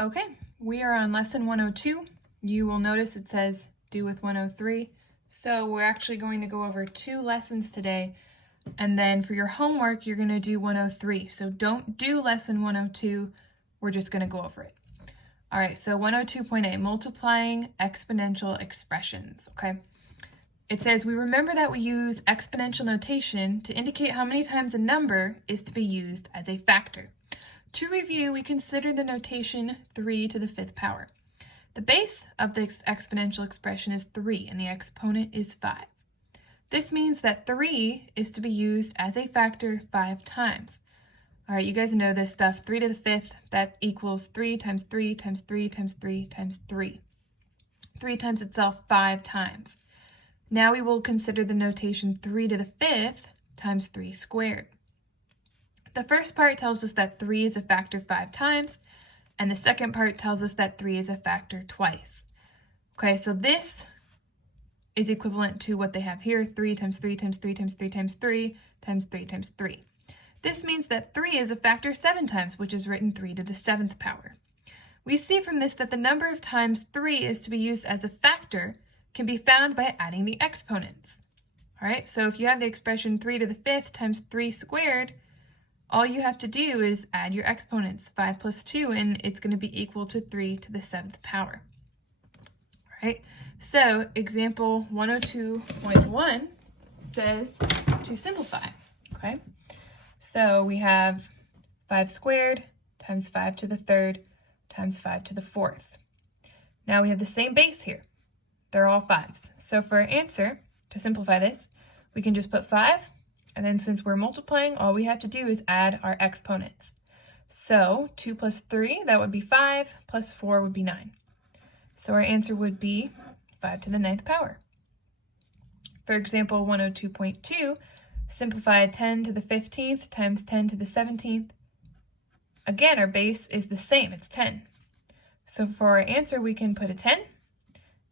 Okay, we are on lesson 102. You will notice it says do with 103. So we're actually going to go over 2 lessons today. And then for your homework, you're going to do 103. So don't do lesson 102. We're just going to go over it. All right, so 102.8, multiplying exponential expressions, okay? It says we remember that we use exponential notation to indicate how many times a number is to be used as a factor. To review, we consider the notation 3 to the 5th power. The base of this exponential expression is 3 and the exponent is 5. This means that 3 is to be used as a factor 5 times. All right, you guys know this stuff. 3 to the 5th, that equals 3 times 3 times 3 times 3 times 3. 3 times itself 5 times. Now we will consider the notation 3 to the 5th times 3 squared. The first part tells us that 3 is a factor 5 times, and the second part tells us that 3 is a factor twice. Okay, so this is equivalent to what they have here, 3 times 3 times 3 times 3 times 3 times 3 times 3. This means that 3 is a factor 7 times, which is written 3 to the 7th power. We see from this that the number of times 3 is to be used as a factor can be found by adding the exponents. All right, so if you have the expression 3 to the 5th times 3 squared, all you have to do is add your exponents, 5 plus 2, and it's going to be equal to 3 to the 7th power. All right, so example 102.1 says to simplify, okay? So we have 5 squared times 5 to the 3rd times 5 to the 4th. Now we have the same base here. They're all 5s. So for our answer, to simplify this, we can just put 5, and then since we're multiplying, all we have to do is add our exponents. So 2 plus 3, that would be 5, plus 4 would be 9. So our answer would be 5 to the 9th power. For example 102.2, simplify 10 to the 15th times 10 to the 17th. Again, our base is the same, it's 10. So for our answer, we can put a 10,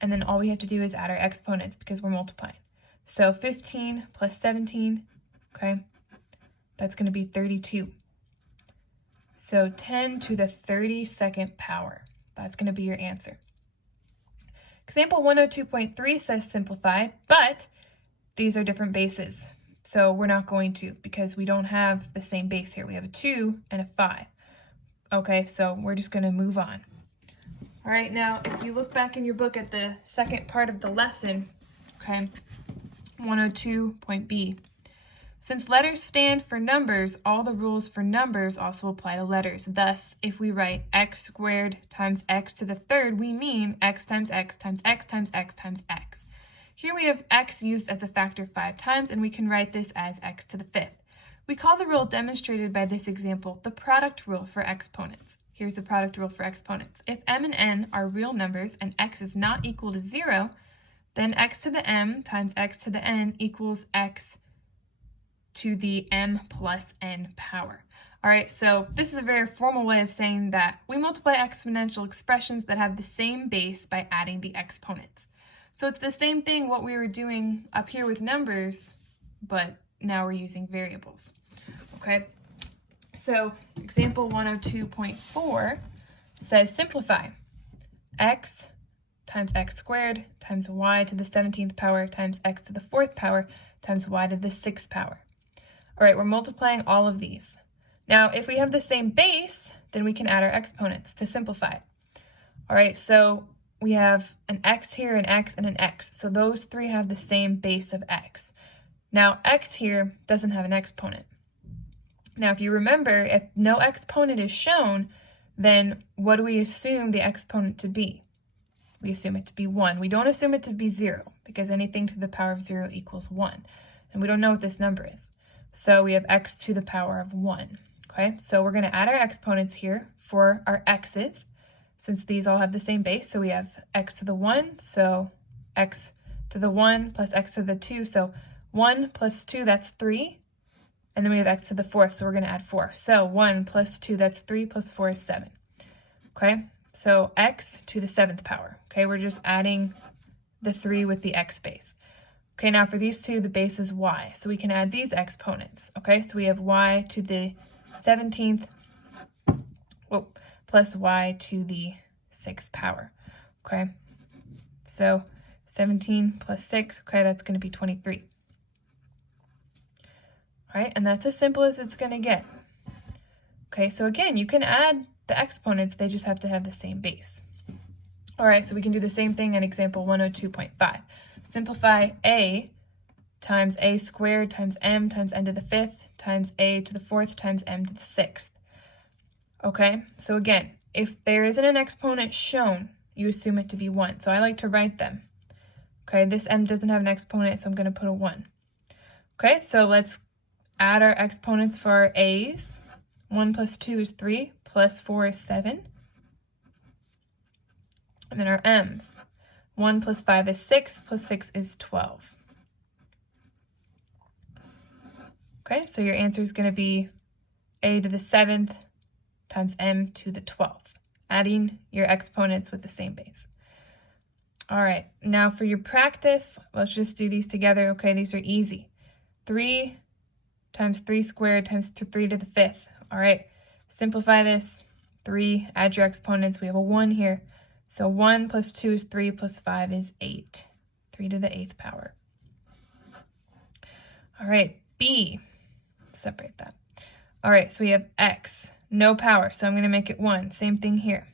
and then all we have to do is add our exponents because we're multiplying. So 15 plus 17, okay, that's going to be 32. So 10 to the 32nd power, that's going to be your answer. Example 102.3 says simplify, but these are different bases. So we're not going to because we don't have the same base here. We have a 2 and a 5. Okay, so we're just going to move on. All right, now if you look back in your book at the second part of the lesson, okay, 102.b, since letters stand for numbers, all the rules for numbers also apply to letters. Thus, if we write x squared times x to the 3rd, we mean x times x times x times x times x. Here we have x used as a factor 5 times, and we can write this as x to the 5th. We call the rule demonstrated by this example the product rule for exponents. Here's the product rule for exponents. If m and n are real numbers and x is not equal to 0, then x to the m times x to the n equals x to the m plus n power. All right, so this is a very formal way of saying that we multiply exponential expressions that have the same base by adding the exponents. So it's the same thing what we were doing up here with numbers, but now we're using variables, okay? So example 102.4 says simplify. X times x squared times y to the 17th power times x to the 4th power times y to the 6th power. All right, we're multiplying all of these. Now, if we have the same base, then we can add our exponents to simplify. All right, so we have an x here, an x, and an x. So those three have the same base of x. Now, x here doesn't have an exponent. Now, if you remember, if no exponent is shown, then what do we assume the exponent to be? We assume it to be 1. We don't assume it to be 0, because anything to the power of 0 equals 1. And we don't know what this number is. So we have x to the power of 1. Okay, so we're going to add our exponents here for our x's, since these all have the same base. So we have x to the 1, so x to the 1 plus x to the 2. So 1 plus 2, that's 3. And then we have x to the 4th, so we're going to add 4. So 1 plus 2, that's 3, plus 4 is 7. Okay, so x to the 7th power. Okay, we're just adding the 3 with the x base. Okay, now for these two, the base is y, so we can add these exponents. Okay, so we have y to the 17th, plus y to the 6th power, okay? So 17 plus 6, okay, that's going to be 23. All right, and that's as simple as it's going to get. Okay, so again, you can add the exponents, they just have to have the same base. All right, so we can do the same thing in example 102.5. Simplify a times a squared times m times n to the 5th times a to the 4th times m to the 6th. Okay, so again, if there isn't an exponent shown, you assume it to be 1. So I like to write them. Okay, this m doesn't have an exponent, so I'm going to put a 1. Okay, so let's add our exponents for our a's. 1 plus 2 is 3, plus 4 is 7. And then our m's. 1 plus 5 is 6, plus 6 is 12. Okay, so your answer is going to be a to the 7th times m to the 12th, adding your exponents with the same base. All right, now for your practice, let's just do these together. Okay, these are easy. 3 times 3 squared times 3 to the 5th. All right, simplify this. 3, add your exponents. We have a 1 here. So 1 plus 2 is 3, plus 5 is 8. 3 to the 8th power. All right, b. Separate that. All right, so we have x, no power, so I'm going to make it 1. Same thing here.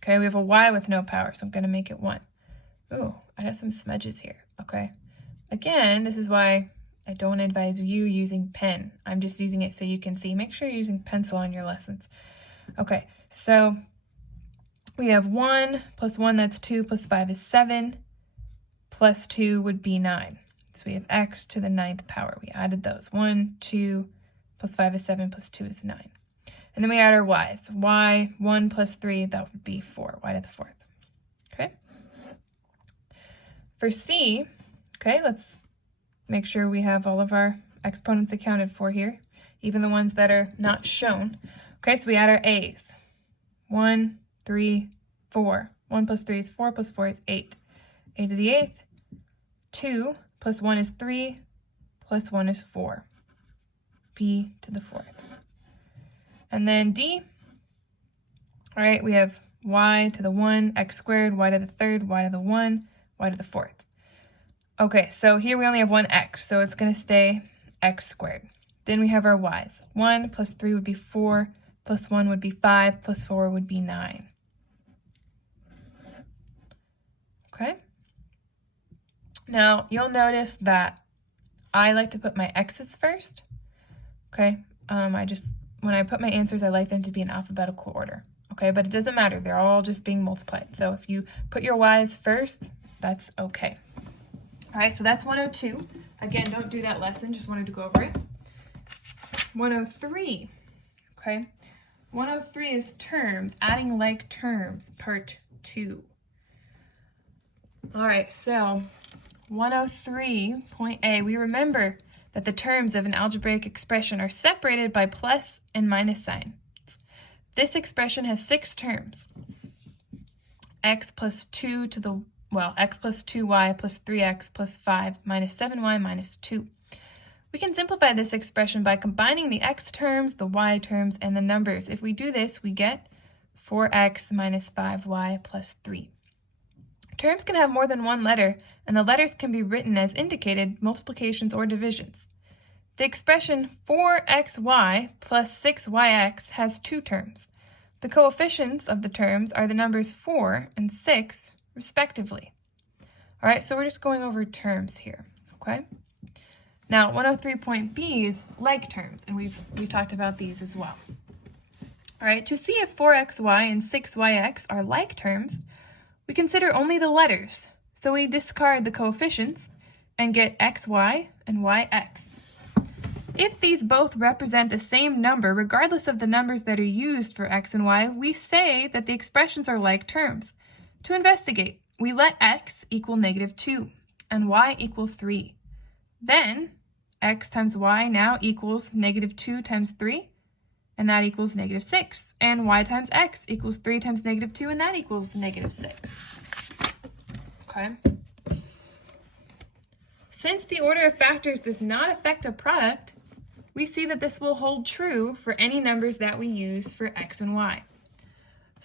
Okay, we have a y with no power, so I'm going to make it 1. Ooh, I got some smudges here. Okay. Again, this is why I don't advise you using pen. I'm just using it so you can see. Make sure you're using pencil on your lessons. Okay, so we have 1 plus 1, that's 2, plus 5 is 7, plus 2 would be 9. So we have x to the 9th power. We added those. 1, 2, plus 5 is 7, plus 2 is 9. And then we add our y's. Y, 1 plus 3, that would be 4, y to the 4th. Okay? For c, okay, let's make sure we have all of our exponents accounted for here, even the ones that are not shown. Okay, so we add our a's. 1, 3, 4. 1 plus 3 is 4, plus 4 is 8. A to the 8th. 2 plus 1 is 3, plus 1 is 4. B to the 4th. And then D, all right, we have y to the 1, x squared, y to the 3rd, y to the 1, y to the 4th. Okay, so here we only have one x, so it's going to stay x squared. Then we have our y's. 1 plus 3 would be 4, plus 1 would be 5, plus 4 would be 9. Okay? Now, you'll notice that I like to put my x's first. Okay? When I put my answers, I like them to be in alphabetical order. Okay, but it doesn't matter. They're all just being multiplied. So if you put your y's first, that's okay. All right, so that's 102. Again, don't do that lesson. Just wanted to go over it. 103. Okay. 103 is terms, adding like terms, part 2. All right, so 103.a, we remember that the terms of an algebraic expression are separated by plus and minus signs. This expression has 6 terms. X plus 2 to the, x plus 2y plus 3x plus 5 minus 7y minus 2. We can simplify this expression by combining the x terms, the y terms, and the numbers. If we do this, we get 4x minus 5y plus 3. Terms can have more than one letter, and the letters can be written as indicated multiplications or divisions. The expression 4xy plus 6yx has 2 terms. The coefficients of the terms are the numbers 4 and 6, respectively. All right, so we're just going over terms here, okay? Now, 103.b is like terms, and we've talked about these as well. All right, to see if 4xy and 6yx are like terms, we consider only the letters. So we discard the coefficients and get xy and yx. If these both represent the same number, regardless of the numbers that are used for x and y, we say that the expressions are like terms. To investigate, we let x equal -2 and y equal 3. Then, x times y now equals -2 times 3, and that equals -6. And y times x equals 3 times -2, and that equals -6. Okay? Since the order of factors does not affect a product, we see that this will hold true for any numbers that we use for x and y.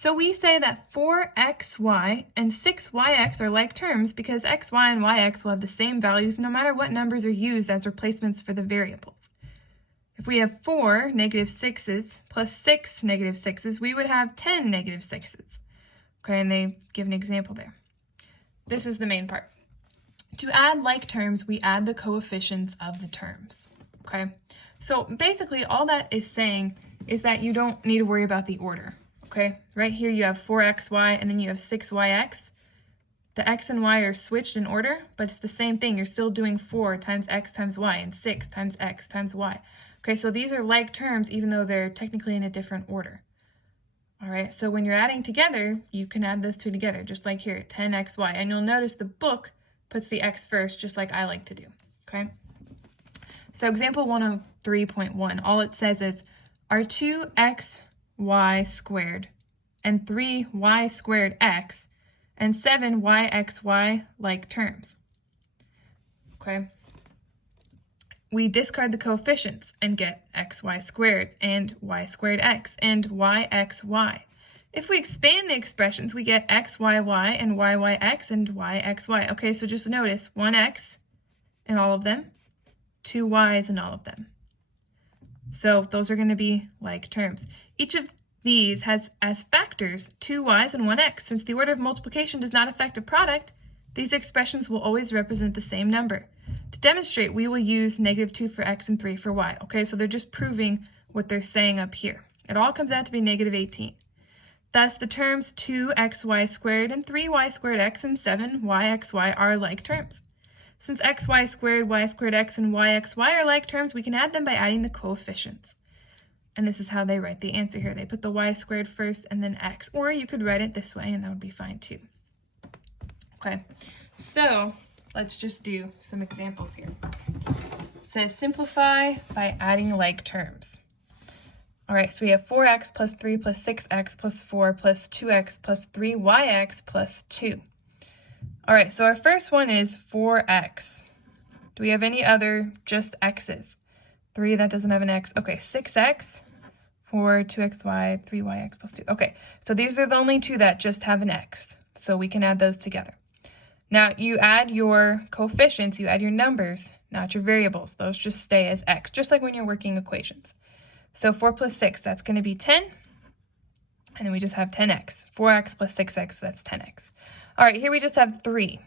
So we say that 4xy and 6yx are like terms because xy and yx will have the same values no matter what numbers are used as replacements for the variables. If we have 4 negative 6's plus 6 negative 6's, we would have 10 negative 6's. Okay, and they give an example there. This is the main part. To add like terms, we add the coefficients of the terms. Okay, so basically all that is saying is that you don't need to worry about the order. Okay, right here you have 4xy and then you have 6yx. The x and y are switched in order, but it's the same thing. You're still doing 4 times x times y and 6 times x times y. Okay, so these are like terms even though they're technically in a different order. All right, so when you're adding together, you can add those two together, just like here, 10xy. And you'll notice the book puts the x first, just like I like to do, okay? So example 103.1, all it says is, are 2xy squared and 3y squared x and 7yxy like terms? Okay. We discard the coefficients and get xy squared and y squared x and yxy. If we expand the expressions, we get xyy and yyx and yxy. Okay, so just notice 1x in all of them, 2 y's in all of them. So those are going to be like terms. Each of these has as factors 2 y's and 1x. Since the order of multiplication does not affect a product, these expressions will always represent the same number. To demonstrate, we will use -2 for x and 3 for y. Okay, so they're just proving what they're saying up here. It all comes out to be -18. Thus, the terms 2xy squared and 3y squared x and 7yxy are like terms. Since xy squared, y squared x, and yxy are like terms, we can add them by adding the coefficients. And this is how they write the answer here. They put the y squared first and then x. Or you could write it this way and that would be fine too. Okay, so let's just do some examples here. It says simplify by adding like terms. All right, so we have 4x plus 3 plus 6x plus 4 plus 2x plus 3yx plus 2. All right, so our first one is 4x. Do we have any other just x's? 3, that doesn't have an x. Okay, 6x, 4, 2xy, 3yx plus 2. Okay, so these are the only two that just have an x, so we can add those together. Now, you add your coefficients, you add your numbers, not your variables. Those just stay as x, just like when you're working equations. So 4 plus 6, that's going to be 10. And then we just have 10x. 4x plus 6x, that's 10x. All right, here we just have 3.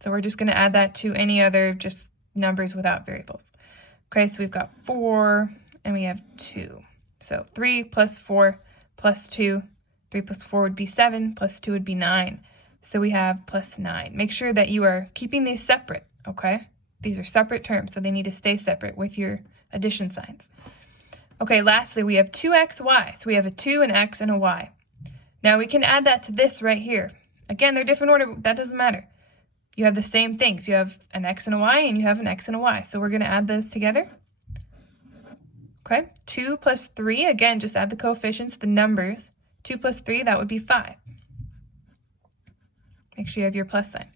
So we're just going to add that to any other just numbers without variables. Okay, so we've got 4 and we have 2. So 3 plus 4 plus 2. 3 plus 4 would be 7, plus 2 would be 9. So we have plus 9. Make sure that you are keeping these separate, okay? These are separate terms, so they need to stay separate with your addition signs. Okay, lastly, we have 2xy. So we have a 2, an x, and a y. Now we can add that to this right here. Again, they're different order. That doesn't matter. You have the same things. You have an x and a y, and you have an x and a y. So we're going to add those together. Okay, 2 plus 3. Again, just add the coefficients, the numbers. 2 plus 3, that would be 5. Make sure you have your plus sign.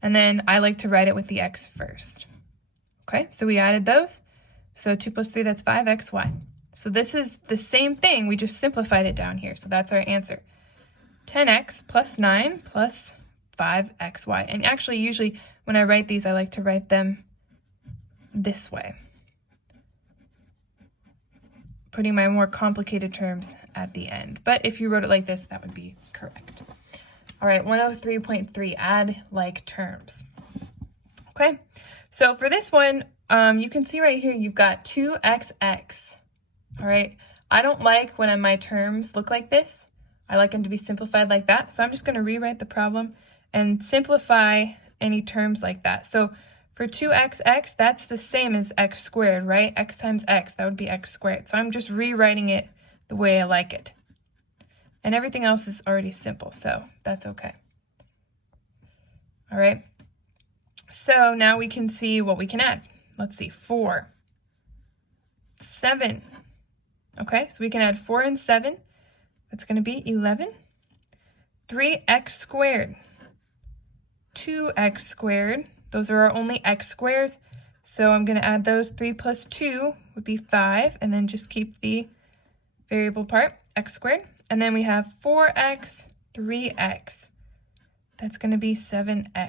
And then I like to write it with the x first. Okay, so we added those. So 2 plus 3, that's 5xy. So this is the same thing, we just simplified it down here. So that's our answer. 10x plus 9 plus 5xy. And actually, usually when I write these, I like to write them this way, putting my more complicated terms at the end. But if you wrote it like this, that would be correct. All right, 103.3, add like terms. Okay, so for this one, you can see right here, you've got 2xx. All right, I don't like when my terms look like this. I like them to be simplified like that. So I'm just going to rewrite the problem and simplify any terms like that. So for 2xx, that's the same as x squared, right? X times x, that would be x squared. So I'm just rewriting it the way I like it. And everything else is already simple, so that's okay. All right, so now we can see what we can add. Let's see, 4, 7. Okay, so we can add 4 and 7. That's going to be 11. 3x squared, 2x squared. Those are our only x squares. So I'm going to add those. 3 plus 2 would be 5, and then just keep the variable part, x squared. And then we have 4x, 3x. That's going to be 7x.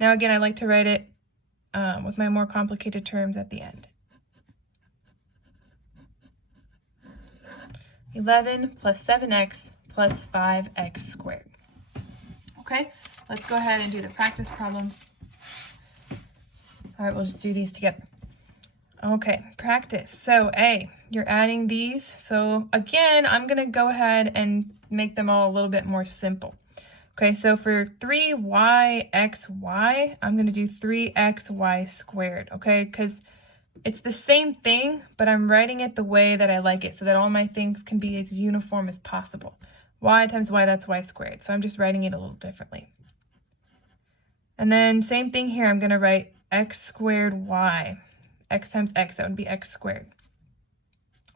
Now again, I like to write it with my more complicated terms at the end. 11 plus 7x plus 5x squared. Okay, let's go ahead and do the practice problems. All right, we'll just do these together. Okay, practice. So A, you're adding these. So again, I'm going to go ahead and make them all a little bit more simple. Okay, so for 3yxy, I'm going to do 3xy squared, okay? Because it's the same thing, but I'm writing it the way that I like it so that all my things can be as uniform as possible. Y times y, that's y squared. So I'm just writing it a little differently. And then same thing here, I'm going to write x squared y. X times x, that would be x squared.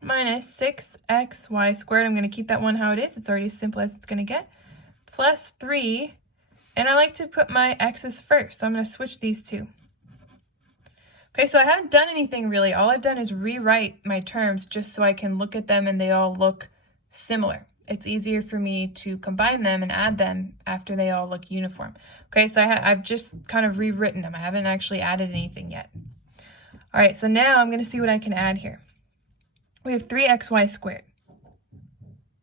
Minus 6xy squared, I'm going to keep that one how it is. It's already as simple as it's going to get. Plus 3, and I like to put my x's first, so I'm going to switch these two. Okay, so I haven't done anything really. All I've done is rewrite my terms just so I can look at them and they all look similar. It's easier for me to combine them and add them after they all look uniform. Okay, so I've just kind of rewritten them. I haven't actually added anything yet. All right, so now I'm going to see what I can add here. We have 3xy squared.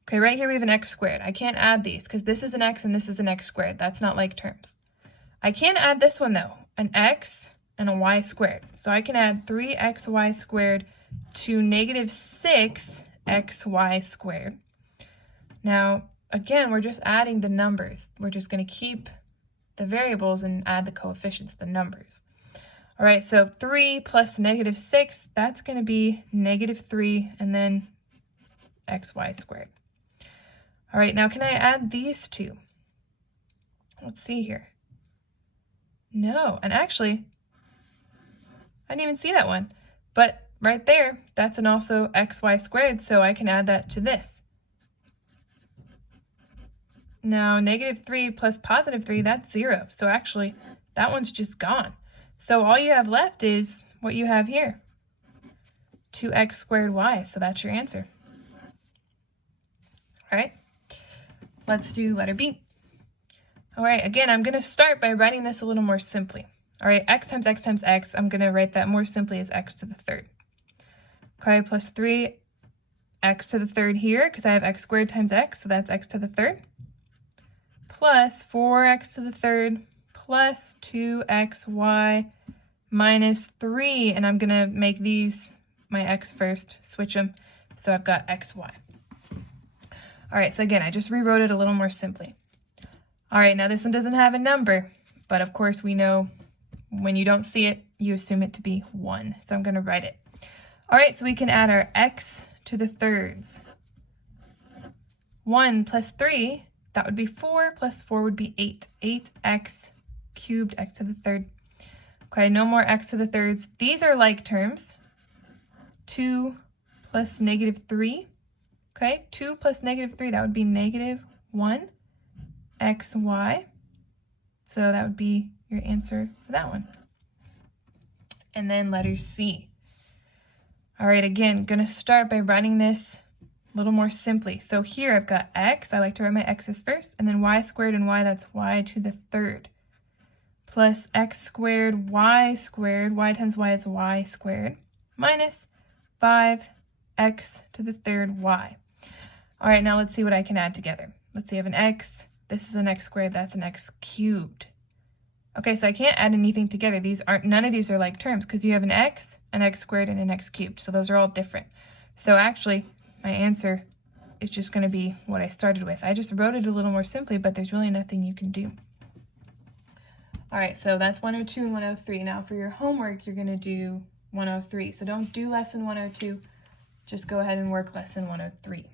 Okay, right here we have an x squared. I can't add these because this is an x and this is an x squared. That's not like terms. I can add this one though, an x and a y squared. So I can add 3xy squared to negative 6xy squared. Now, again, we're just adding the numbers. We're just going to keep the variables and add the coefficients, the numbers. All right, so 3 plus negative 6, that's going to be negative 3 and then xy squared. All right, now can I add these two? Let's see here. No, and actually, I didn't even see that one. But right there, that's an also xy squared, so I can add that to this. Now, negative 3 plus positive 3, that's 0. So actually, that one's just gone. So all you have left is what you have here, 2x squared y. So that's your answer. All right. Let's do letter B. All right, again, I'm going to start by writing this a little more simply. All right, x times x times x, I'm going to write that more simply as x to the third. Okay, plus 3x to the third here, because I have x squared times x, so that's x to the third. Plus 4x to the third plus 2xy minus 3, and I'm going to make these my x first, switch them, so I've got xy. All right, so again, I just rewrote it a little more simply. All right, now this one doesn't have a number, but of course we know when you don't see it, you assume it to be 1. So I'm going to write it. All right, so we can add our x to the thirds. 1 plus 3, that would be 4, plus 4 would be 8. 8x cubed, x to the third. Okay, no more x to the thirds. These are like terms. 2 plus negative 3. Okay, 2 plus negative 3, that would be negative 1 xy. So that would be your answer for that one. And then letter C. All right, again, going to start by writing this a little more simply. So here I've got x. I like to write my x's first. And then y squared and y, that's y to the third. Plus x squared, y times y is y squared. Minus 5x to the third y. All right, now let's see what I can add together. Let's see, I have an x. This is an x squared. That's an x cubed. Okay, so I can't add anything together. None of these are like terms because you have an x squared, and an x cubed. So those are all different. So actually, my answer is just going to be what I started with. I just wrote it a little more simply, but there's really nothing you can do. All right, so that's 102 and 103. Now for your homework, you're going to do 103. So don't do lesson 102. Just go ahead and work lesson 103.